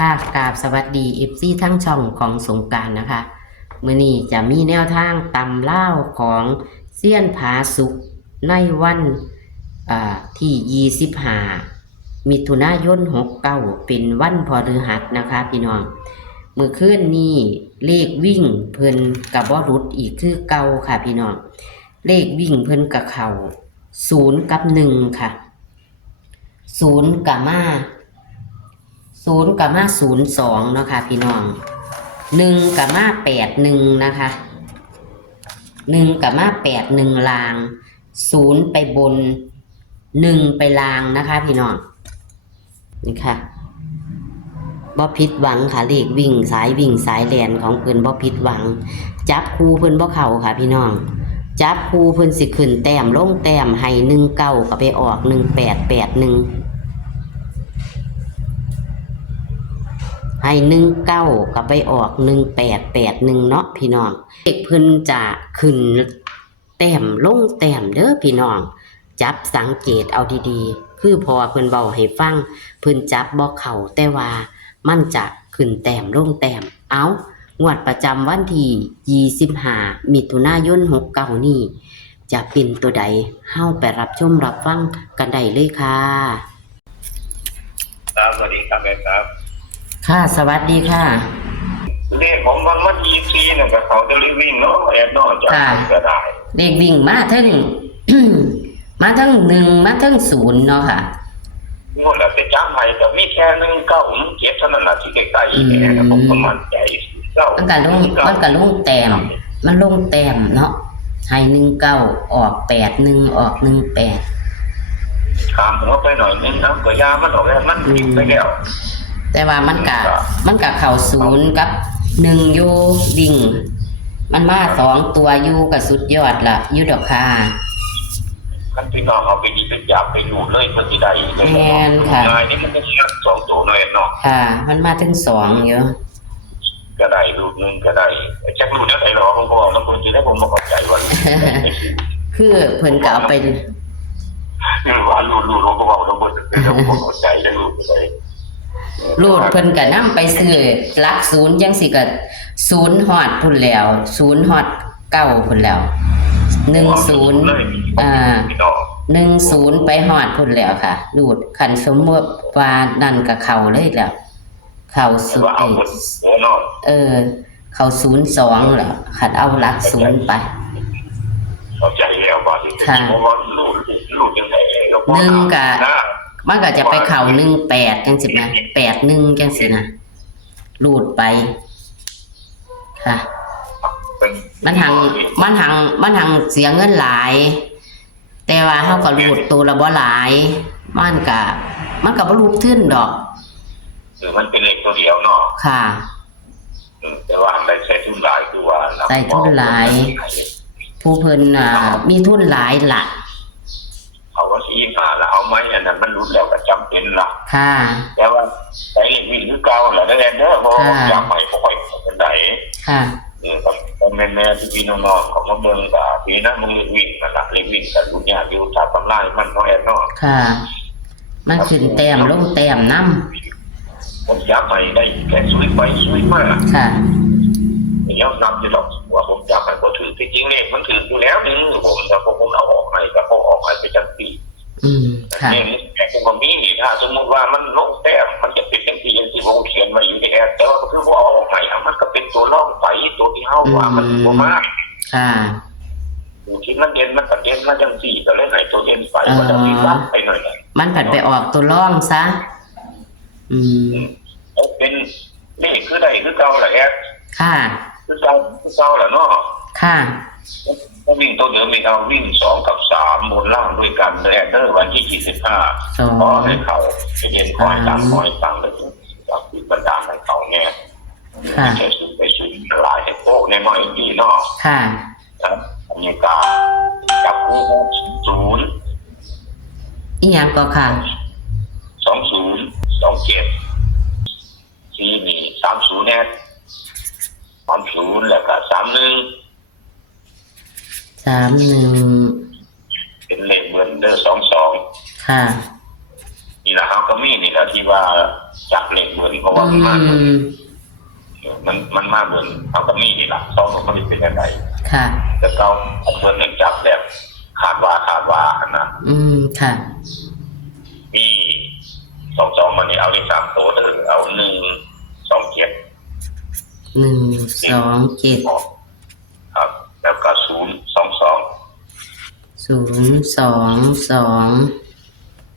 ค่ะกราบสวัสดีFCทั้งช่องของสงกรานต์นะคะมื้อนี้จะมีแนวทางตำเล่าวของเซียนผาสุกในวันที่25มิถุนายน69เป็นวันพฤหัสนะคะพี่น้องมื้อคืนนี้เลขวิ่งเพิ่นก็บ่หลุดอีกคือเก่าค่ะพี่น้องเลขวิ่งเพิ่นก็เข้า0กับ1ค่ะ0ก็มา02เนาะค่ะพี่น้อง1กับมา81นะคะ1กับมา81ลาง0ไปบน1ไปลางนะคะพี่น้องนี่ค่ะบ่ผิดหวังค่ะเลขวิ่งสายแล่นของเพิ่นบ่ผิดหวังจับคู่เพิ่นบ่เข้าค่ะพี่น้องจับคู่เพิ่นสิขึ้นแต้มลงแต้มให้19ก็ไปออก1881ให้19ก็ไปออก1881เนาะพี่น้องเลขเพิ่นจะขึ้นแต้มลงแต้มเด้อพี่น้องจับสังเกตเอาดีๆคือพอเพิ่นเว้าให้ฟังเพิ่นจับบ่เข้าแต่ว่ามันจะขึ้นแต้มลงแต้มเอางวดประจำวันที่25มิถุนายน69นี้จะเป็นตัวใดเฮาไปรับชมรับฟังกันได้เลยค่ะครับสวัสดีครับแม่ครับค่ะสวัสดีค่ะเลขผมวันที่4เนี่ยกับเขาจะรีวิ่งเนาะแอบนอกจากก็ได้เลขวิ่งมาถึง มาทั้ง1มาทั้ง0เนาะค่ะหมดแล้วไปจ้างใหม่ก็มีแค่19 7เท่านั้นล่ะที่ใกล้ๆนี่นะผมก็มั่นใจมันก็ลงแต้มมันลงแต้มเนาะให้19ออก81ออก18ถามหัวไปหน่อยนึงนะก็ยามันออกแล้วมันผิดไปแล้วแต่ว่ามันก็เข้า0กับ1อยู่วิ่งมันมา2ตัวอยู่ก็สุดยอดละอยู่ดอกค่ะคันพี่น้องเอาไปดีไปจับไปอยู่เลยเพื่อที่ได้แม่นค่ะง่ายนี่มันก็เชื่อ2ตัวเลยเนาะค่ะมันมาถึง2อยู่ก็ได้รูปนึงก็ได้จักรูเดี๋ยวไหนรอผมบอกแล้วผมสิได้ผมบ่เข้าใจว่าคือเพิ่นก็เอาไปว่ารูผมก็บอกแล้วบ่เข้าใจได้รูเลยรูดเพิ่นก็นำไปซื้อหลัก0จังสิก็0ฮอดพุ่นแล้ว0ฮอด9พุ่นแล้ว1010ไปฮอดพุ่นแล้วค่ะรูดคันสมมุติว่านั่นก็เข้าเลยแล้วเข้า0เข้า02แล้วคันเอาหลัก0ไปเข้าใจแล้วว่าสิผมว่ารูดจังได๋1ก็มันก็จะไปเข้า18จังซี่นะ81จังซี่นะรูดไปค่ะมันหังเสียเงินหลายแต่ว่าเฮาก็รูดตัวละบ่หลายมันก็บ่รูดทึ้นดอกมันเป็นเลขตัวเดียวเนาะค่ะแต่ว่าได้ใช้ทุนหลายคือว่าใช้ทุนหลายผู้เพิ่นมีทุนหลายล่ะเขาก็ชี้มาแล้วเอาไม้อันนั้นมันรุดแล้วก็จำเป็นละค่ะแต่ว่าใช้วิ่งคือเก่าแหละนั่นแหละเนอะเพราะอยากใหม่บ่ค่อยเป็นไดค่ะกับแม่ๆพี่น้องๆของมาเมืองก็พี่นะมึงวิ่งนั่นล่ะเลยวิ่งกันรุ่นยากอยู่ถ้าทำลายมันบ่แอนเนาะค่ะมันขึ้นแต้มลงแต้มนำผมอยากใหม่ได้แค่สวยไปสวยมากค่ะเดี๋ยวนำจะดอกว่าผมอยากให้บ่ถือจริงๆนี่มันถืออยู่แล้วนึงผมจะผมเอาออกให้ก็ออกให้ไปจังปีค่ะแต่ผมมีถ้าสมมุติว่ามันลงแต้มมันจะเป็นจังซี่จังซี่ผมเขียนไว้อยู่ในแอปแต่ว่าคือว่าเอาออกให้มันก็เป็นตัวรองไปตัวที่เฮาว่ามันบ่มากค่ะที่มันเด่นมันก็เด่นมาจังซี่ก็เลยให้ตัวเด่นไปมันจะมีวัดไปหน่อยมันผัดไปออกตัวรองซะเป็นนี่คือได้คือเก่าแหละแอปค่ะคือเก่าแหละเนาะค่ะก็วิ่งตัวเดิมมีเอาวิ่ง2กับ3บนล่างด้วยกันแอดเดอร์วันที่25ขอให้เขาเย็นคอยตั้งเลยจากที่บรรดาให้เขาเนี่ยจะสุดไปสุดหลายให้โป๊กในหน่อยดีเนาะค่ะครับอเมริกาจับคู่0อีหยังก็ค่ะ2027ที่มี30แน่30แล้วก็31เป็นเลขเหมือน22ค่ะนี่แหละครับก็มีนี่แหละที่ว่า จับเลขเหมือนเพราะว่ามันมากเหมือนมันมากเหมือนเขาก็มีนี่แหละสองมันเป็นยังไงค่ะแต่เขาเหมือนยังจับแบบขาดว่านะค่ะมี2มันนี่เอาเลข3ตัวเดินเอา127 127ครับแล้วก็022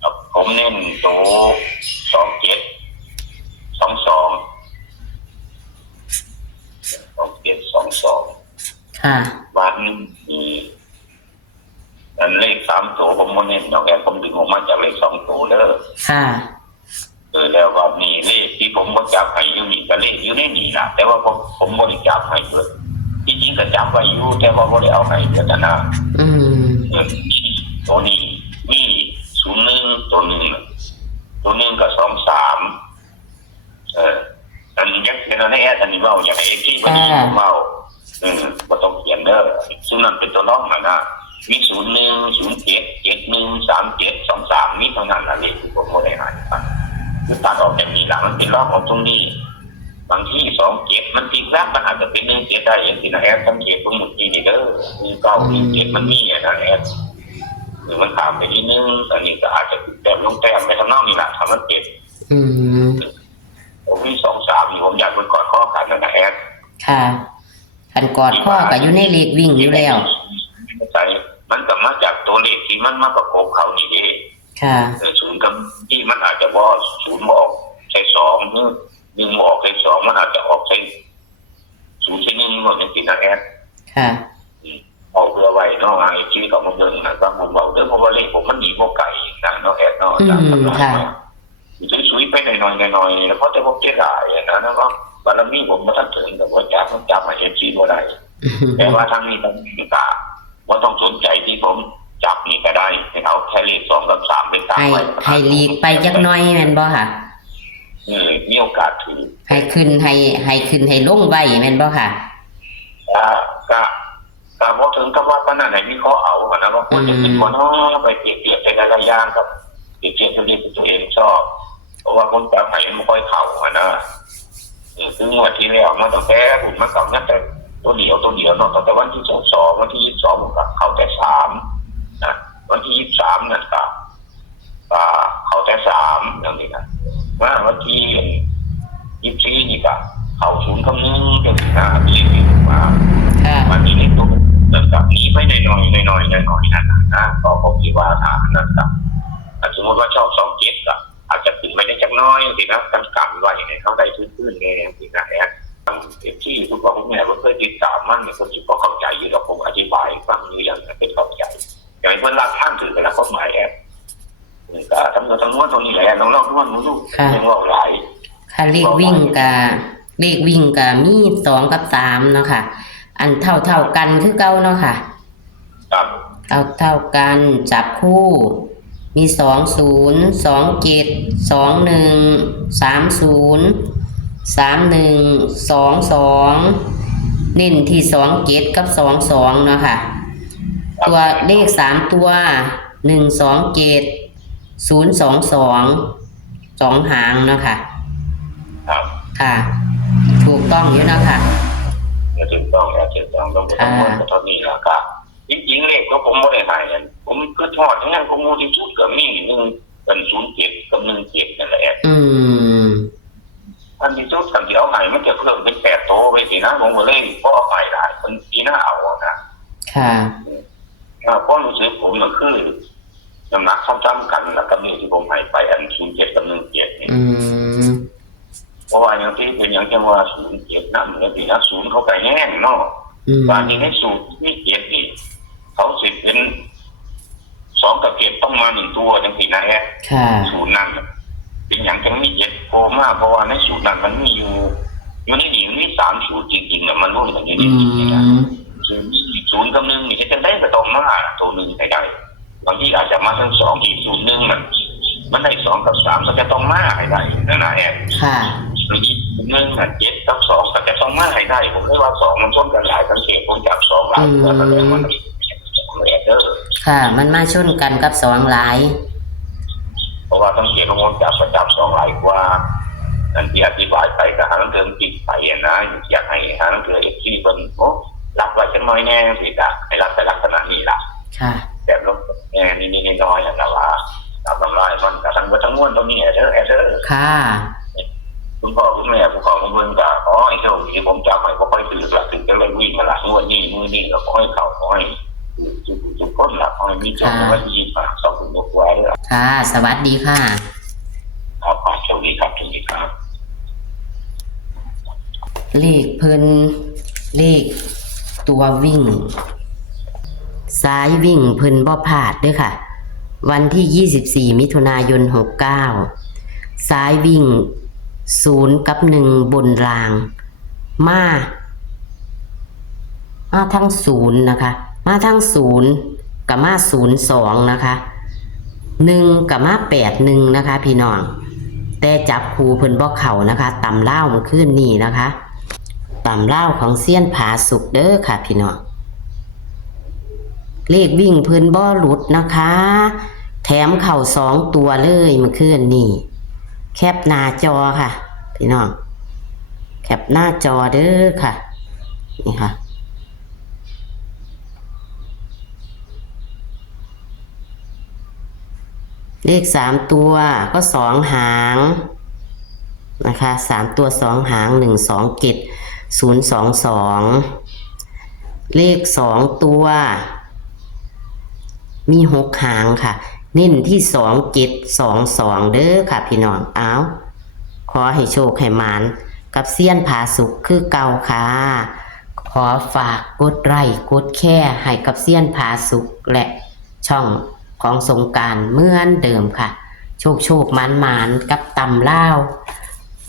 ครับผมเน้นตัว2722ค่ะวันมีอันเลข3ตัวผมเน้นแล้วแกผมดึงออกมาจากเลข2ตัวแล้วค่ะแล้วก็มีเลขที่ผมก็จับให้อยู่นี่ก็เลขอยู่ในนี่นะแต่ว่าผมบ่ได้จับให้เลยจริงๆก็จับไว้อยู่แต่ว่าบ่ได้เอาให้ก็จะนะตัวนี้มี01ตัวนึงก็23อันนี้ยักษ์เป็นอะไรอันนี้เมาอย่างไรที่มันเมาบ่ต้องเขียนเด้อซึ่งนั่นเป็นตัวน้องนะมี0107713723มีเท่านั้นเลขที่ผมบ่ได้ให้คือตัดออกจากนี้หลังมันเป็นรอบของตรงนี้บางที่27มันติดแล้วมันอาจจะเป็น17ได้อย่างที่นะแอดสังเกตผมหมดทีนี่เด้อ917มันมีอย่างนั้นแอดหรือมันถามไปนิดนึงอันนี้ก็อาจจะแต้มลงแต้มไปทำนองนี้แหละทำมันเจ็บผมมี2-3อยู่ผมอยากมันกอดข้อกันนะแอดค่ะคันกอดข้อก็อยู่ในเลขวิ่งอยู่แล้วใช่มันก็มาจากตัวเลขที่มันมาประกบเขานี่เองค่ะศูนย์กับที่มันอาจจะว่าศูนย์บอกใช้21บอกใช้2มันอาจจะออกใช้0ใช้1หมดในปีนะแอดค่ะออกเรือไว้เนาะไอ้ที่เขามาเดินนะบางคนบอกเรื่องเพราะว่าเลขผมมันหนีโมไก่นะเนาะแอดเนาะตามตำราซุยๆไปหน่อยแล้วก็จะพบเจ้าได้นะแล้วก็บารมีผมมาตั้งถึงแต่ว่าจับมาเอ็นซีบ่ได้แต่ว่าทางนี้ต้องมีตาว่าต้องสนใจที่ผมจับนี่ก็ได้ให้เขาแค่เลข2 กับ 3ไปตามไว้ให้ลีกไปจักหน่อยแม่นบ่ค่ะมีโอกาสถือให้ขึ้นให้ลงไว้แม่นบ่ค่ะก็พอถึงกับว่าขนาดไหนที่เขาเอานะว่าควรจะเป็นคนไปเปรียบเป็นอะไรย่างกับเปรียบตัวเองชอบเพราะว่าคนแบบไหนไม่ค่อยเข่านะซึ่งวันที่แล้วมาตั้งแต่ผมมากับนั่นแต่ตัวเดียวเนาะแต่วันที่22วันที่22ผมกับเข้าแต่3นะวันที่23นั่นก็เข้าแต่3อย่างนี้นะว่าวันที่24นี่ก็เข้า0 กับ 1อย่างนี้นะที่มาวันนี้ในตัวแบบนี้ไม่ได้น้อยนะก็ผมคิดว่าถ้านั่นครับสมมติว่าชอบ27ก็อาจจะขึ้นไม่ได้จักน้อยสินะกันไว้ให้เขาได้พื้นๆไงสินะแอดที่ทุกคนเนี่ยมันเคยติดตามมันเนี่ยคนที่เข้าใจอยู่แล้วผมอธิบายฟังอยู่อย่างเป็นเข้าใจอย่างเมื่อรักท่านถือเป็นข้อหมายแอดก็ทั้งมวลตรงนี้แหละน้องๆทุกคนรู้ยังว่าหลายค่ะเลขวิ่งกับมี2 กับ 3เนาะค่ะอันเท่ากันคือเก่าเนาะค่ะเท่ากันจับคู่มี20 27 21 30 31 22เน้นที่27กับ22เนาะค่ะตัวเลข3ตัว127 022 2หางเนาะค่ะค่ะถูกต้องอยู่เนาะค่ะถูกต้องต้องตอนนี้แล้วก็จริงๆเลขก็ผมไม่ได้ให้ผมคือทอดงั้นก็มูที่สุดก็มี1เป็น07กับ17นั่นแหละอันที่สุดกันที่เอาใหม่มันจะเพิ่มเป็น8โตไปสินะผมก็เลยก็เอาใหม่ได้คนปีหน้าเอานะค่ะเพราะรู้สึกผมก็คือน้ำหนักซ้ำๆกันแล้วก็มีที่ผมให้ไปอัน07กับ17นี่เพราะว่าอย่างที่เป็นอย่างที่ว่า07นั่นแล้วปีละ0เข้าไปแห้งเนาะบางทีให้สูตรมี7นี่เขาสิเป็น2กับ7ต้องมา1ตัวจังซี่นะฮะสูตรนั้นเป็นอย่างจังมี7โผล่มาเพราะว่าในสูตรนั้นมันมีอยู่ในนี้มี3สูตรจริงๆน่ะมันร่วมกันอยู่ในนี้นะ0 กับ 1นี่จะได้ก็ต้องมาตัว1ได้บางทีอาจจะมาทั้ง2อีกสูตรนึงมันได้2กับ3ก็จะต้องมาให้ได้นะฮะค่ะอีก1กับ7กับ2ก็จะต้องมาให้ได้ผมเลยว่า2มันชนกันหลายสังเกตผมจับ2หลายแล้วก็เลยมันค่ะมันมาชนกันกับ2หลายเพราะว่าสังเกตผมจับ2หลายกว่า นั่นที่อธิบายไปกับหางเดิมจิตไปนะอยากให้หางเดิมที่บนโอ้รับไว้จะน้อยแน่สิจ้ะให้รับแต่ลักษณะนี้ล่ะแบบลงแน่นี่น้อยนะว่ารับทำลายมันกับทั้งมวลตรงนี้เด้อค่ะคุณพ่อคุณแม่ผู้ปกครองเมืองกาไอ้เจ้าที่ผมจำให้ก็ค่อยตื่นหลับตื่นก็เลยวิ่งมาละมือนี่ก็ค่อยเข่าค่อยจุดก้นหลับค่อยมีจมว่ายิงปากสองหัวไว้แล้วค่ะสวัสดีค่ะครับสวัสดีครับเลขเพิ่นเลขตัววิ่งสายวิ่งเพิ่นบ่พลาดด้วยค่ะวันที่24มิถุนายน69สายวิ่ง0 กับ 1บนรางมาทั้ง0นะคะมาทั้ง0กับมา02นะคะ1กับมา81นะคะพี่น้องแต่จับคู่เพิ่นบ่เข้านะคะตำเล่ามันขึ้นนี่นะคะตำเล่าของเซียนผาสุกเด้อค่ะพี่น้องเลขวิ่งเพิ่นบ่หลุดนะคะแถมเข่า2ตัวเลยมันขึ้นนี่แคปหน้าจอค่ะพี่น้องแคปหน้าจอเด้อค่ะนี่ค่ะเลข3ตัวก็2หางนะคะ3ตัว2หาง127 022เลข2ตัวมี6หางค่ะเน้นที่2722เด้อค่ะพี่น้องขอให้โชคให้หมานกับเซียนผาสุกคือเก่าค่ะขอฝากกดไลค์กดแชร์ให้กับเซียนผาสุกและช่องของสงกรานต์เหมือนเดิมค่ะโชคหมานกับตำล่าว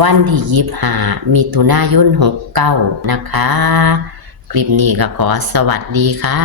วันที่25มิถุนายน69นะคะคลิปนี้ก็ขอสวัสดีค่ะ